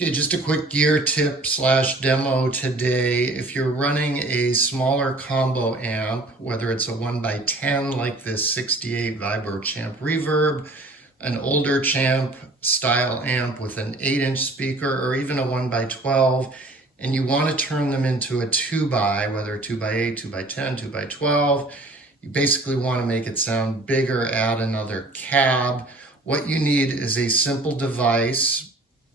Okay, just a quick gear tip / demo today. If you're running a smaller combo amp, whether it's a 1x10 like this 68 Vibro Champ Reverb, an older Champ style amp with an 8-inch speaker, or even a 1x12, and you want to turn them into a 2x, whether 2x8, 2x10, 2x12, you basically want to make it sound bigger, add another cab. What you need is a simple device.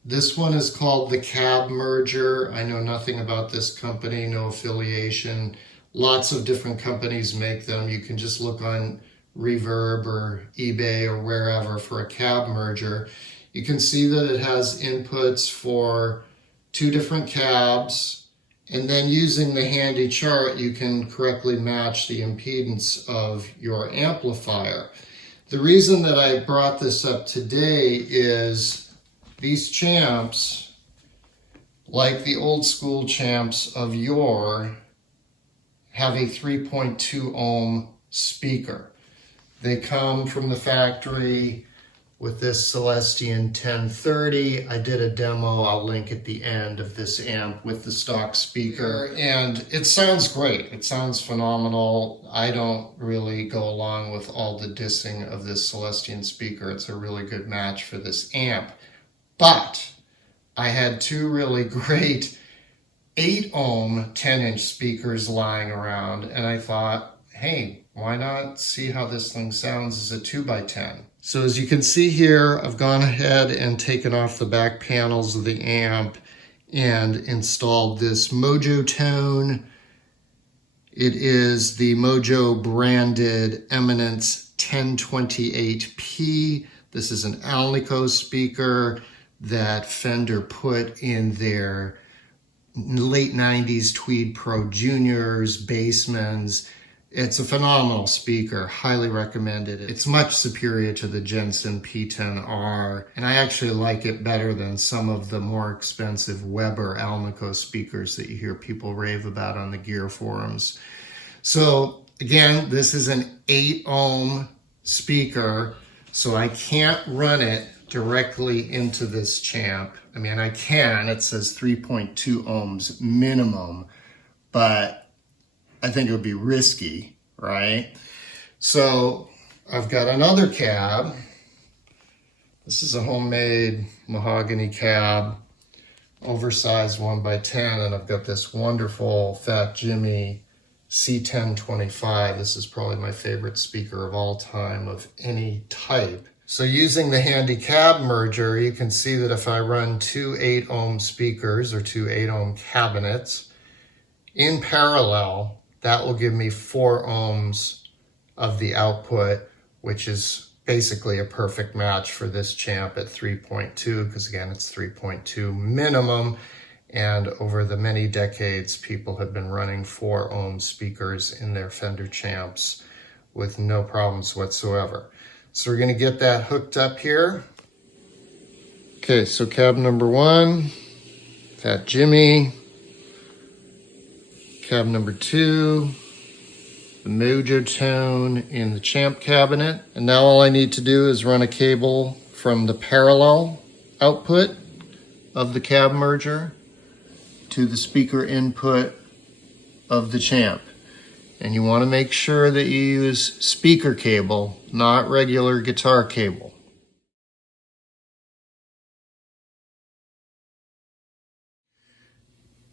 This one is called the Cab Merger. I know nothing about this company, no affiliation. Lots of different companies make them. You can just look on Reverb or eBay or wherever for a Cab Merger. You can see that it has inputs for 2 different cabs, and then using the handy chart, you can correctly match the impedance of your amplifier. The reason that I brought this up today is these champs, like the old school champs of yore, have a 3.2 ohm speaker. They come from the factory with this Celestion 1030. I did a demo, I'll link at the end, of this amp with the stock speaker, and it sounds great. It sounds phenomenal. I don't really go along with all the dissing of this Celestion speaker. It's a really good match for this amp. But I had 2 really great 8 ohm 10-inch speakers lying around, and I thought, hey, why not see how this thing sounds as a 2x10? So as you can see here, I've gone ahead and taken off the back panels of the amp and installed this Mojo Tone. It is the Mojo branded Eminence 1028P. This is an Alnico speaker that Fender put in their late 90s Tweed Pro Juniors, Bassmans. It's a phenomenal speaker, highly recommended. It's much superior to the Jensen P10R, and I actually like it better than some of the more expensive Weber Alnico speakers that you hear people rave about on the gear forums. So again, this is an 8 ohm speaker, so I can't run it directly into this champ. I mean, I can, it says 3.2 ohms minimum, but I think it would be risky, right? So I've got another cab. This is a homemade mahogany cab, oversized 1x10, and I've got this wonderful Fat Jimmy C1025. This is probably my favorite speaker of all time of any type. So using the handy cab merger, you can see that if I run 2 8 ohm speakers or 2 8 ohm cabinets in parallel, that will give me 4 ohms of the output, which is basically a perfect match for this champ at 3.2, because again, it's 3.2 minimum. And over the many decades, people have been running 4 ohm speakers in their Fender champs with no problems whatsoever. So we're going to get that hooked up here. Okay, so cab number 1, Fat Jimmy. Cab number 2, the Mojo Tone in the champ cabinet. And now all I need to do is run a cable from the parallel output of the cab merger to the speaker input of the champ. And you want to make sure that you use speaker cable, not regular guitar cable.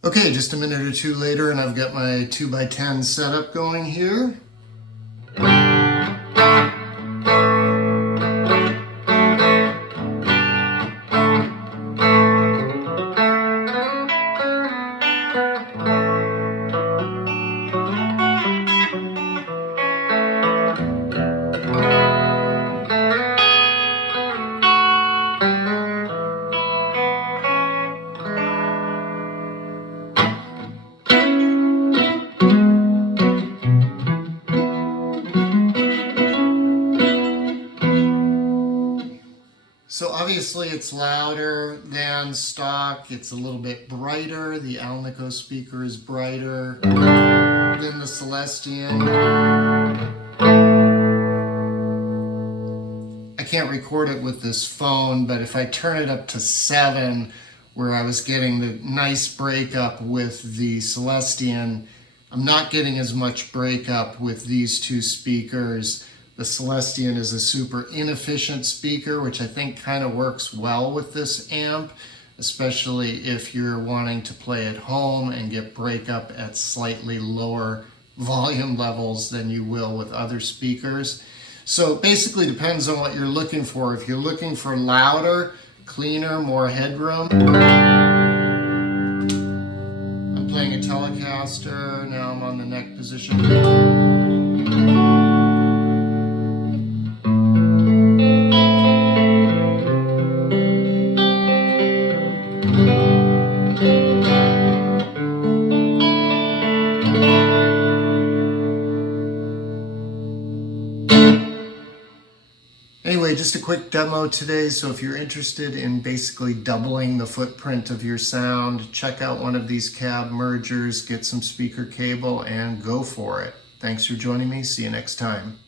Okay, just a minute or 2 later, and I've got my 2x10 setup going here. So obviously it's louder than stock. It's a little bit brighter. The Alnico speaker is brighter than the Celestion. I can't record it with this phone, but if I turn it up to 7 where I was getting the nice breakup with the Celestion. I'm not getting as much breakup with these two speakers. The Celestion is a super inefficient speaker, which I think kind of works well with this amp, especially if you're wanting to play at home and get breakup at slightly lower volume levels than you will with other speakers. So it basically depends on what you're looking for. If you're looking for louder, cleaner, more headroom. I'm playing a Telecaster, now I'm on the neck position. Anyway, just a quick demo today, so if you're interested in basically doubling the footprint of your sound, check out one of these cab mergers, get some speaker cable, and go for it. Thanks for joining me. See you next time.